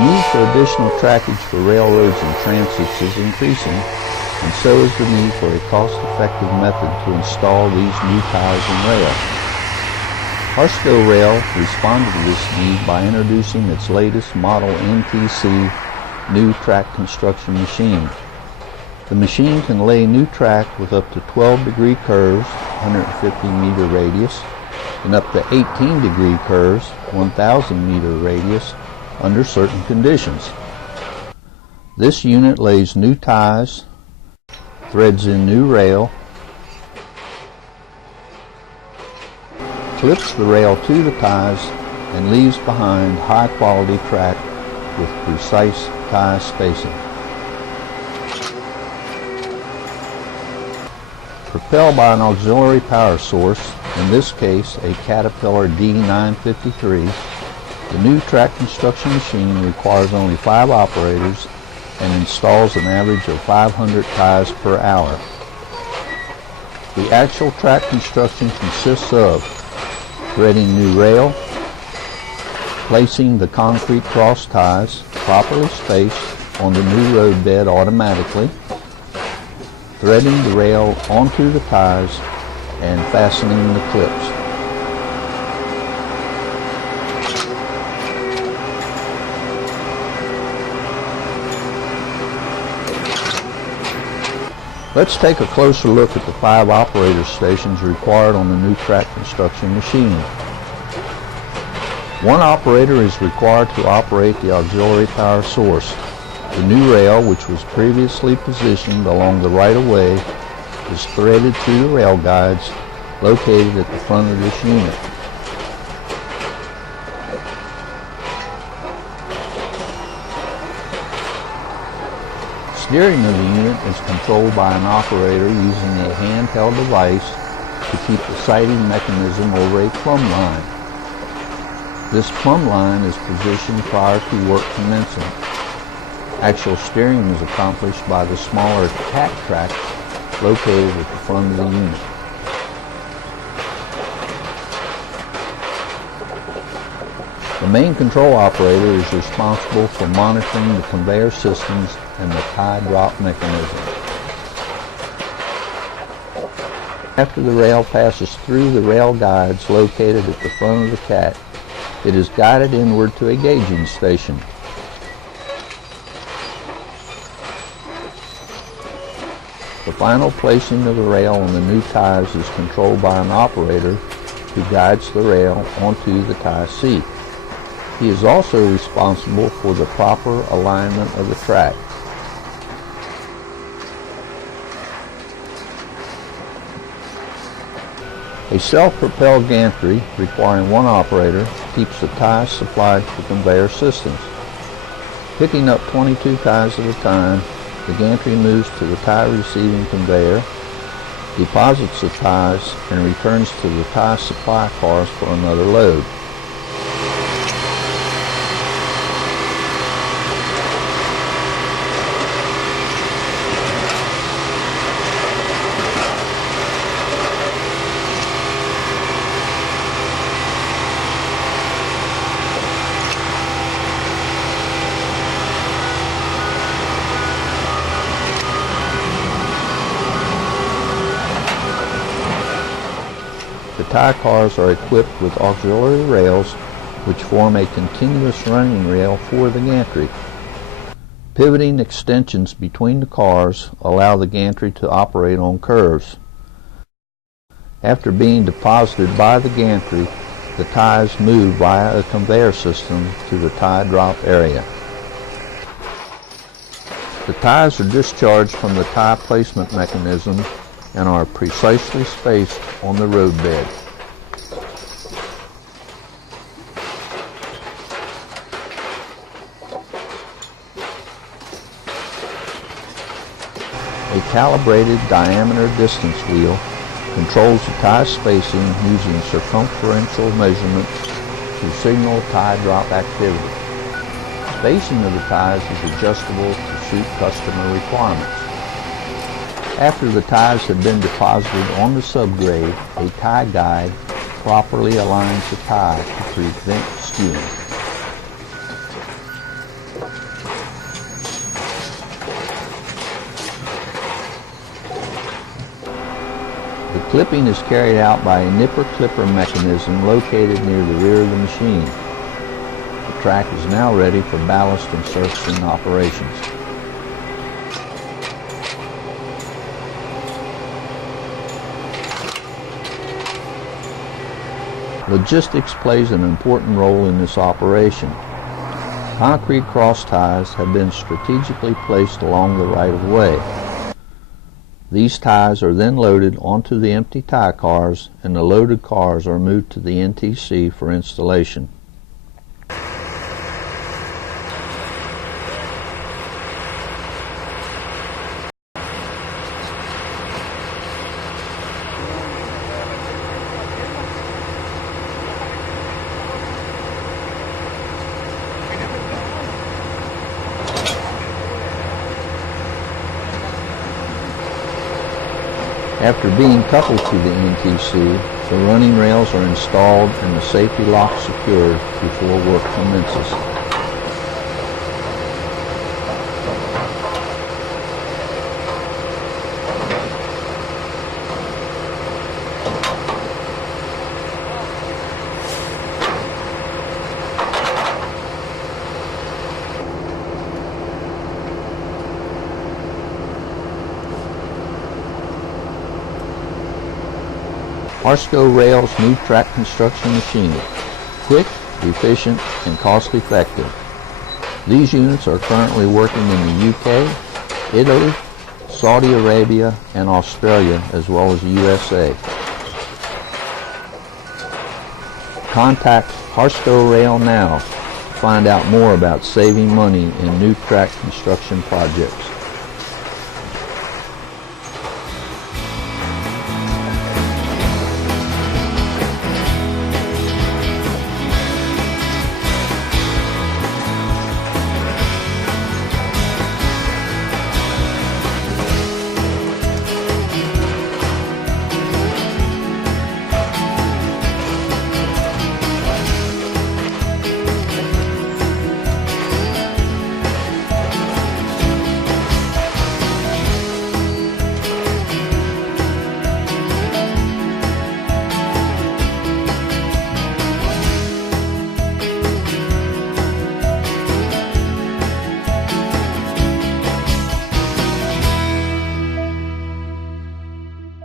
need for additional trackage for railroads and transits is increasing, and so is the need for a cost-effective method to install these new ties and rail. Harsco Rail responded to this need by introducing its latest model NTC new track construction machine. The machine can lay new track with up to 12-degree curves, 150-meter radius, and up to 18-degree curves, 1,000-meter radius, under certain conditions. This unit lays new ties, threads in new rail, clips the rail to the ties, and leaves behind high-quality track with precise tie spacing. Propelled by an auxiliary power source, in this case a Caterpillar D953, the new track construction machine requires only 5 operators and installs an average of 500 ties per hour. The actual track construction consists of threading new rail, placing the concrete cross ties properly spaced on the new road bed automatically, threading the rail onto the ties, and fastening the clips. Let's take a closer look at the 5 operator stations required on the new track construction machine. 1 operator is required to operate the auxiliary power source. The new rail, which was previously positioned along the right-of-way, is threaded to the rail guides located at the front of this unit. Steering of the unit is controlled by an operator using a handheld device to keep the sighting mechanism over a plumb line. This plumb line is positioned prior to work commencing. Actual steering is accomplished by the smaller tack track located at the front of the unit. The main control operator is responsible for monitoring the conveyor systems and the tie drop mechanism. After the rail passes through the rail guides located at the front of the cat, it is guided inward to a gauging station. The final placing of the rail on the new ties is controlled by an operator who guides the rail onto the tie seat. He is also responsible for the proper alignment of the track. A self-propelled gantry requiring 1 operator keeps the ties supplied to the conveyor systems. Picking up 22 ties at a time, the gantry moves to the tie receiving conveyor, deposits the ties, and returns to the tie supply cars for another load. The tie cars are equipped with auxiliary rails which form a continuous running rail for the gantry. Pivoting extensions between the cars allow the gantry to operate on curves. After being deposited by the gantry, the ties move via a conveyor system to the tie drop area. The ties are discharged from the tie placement mechanism and are precisely spaced on the road bed. A calibrated diameter distance wheel controls the tie spacing using circumferential measurements to signal tie drop activity. Spacing of the ties is adjustable to suit customer requirements. After the ties have been deposited on the subgrade, a tie guide properly aligns the tie to prevent skewing. The clipping is carried out by a nipper-clipper mechanism located near the rear of the machine. The track is now ready for ballast and surfacing operations. Logistics plays an important role in this operation. Concrete cross ties have been strategically placed along the right-of-way. These ties are then loaded onto the empty tie cars, and the loaded cars are moved to the NTC for installation. After being coupled to the NTC, the running rails are installed and the safety lock secured before work commences. Harsco Rail's new track construction machine. Quick, efficient, and cost-effective. These units are currently working in the UK, Italy, Saudi Arabia, and Australia, as well as the USA. Contact Harsco Rail now to find out more about saving money in new track construction projects.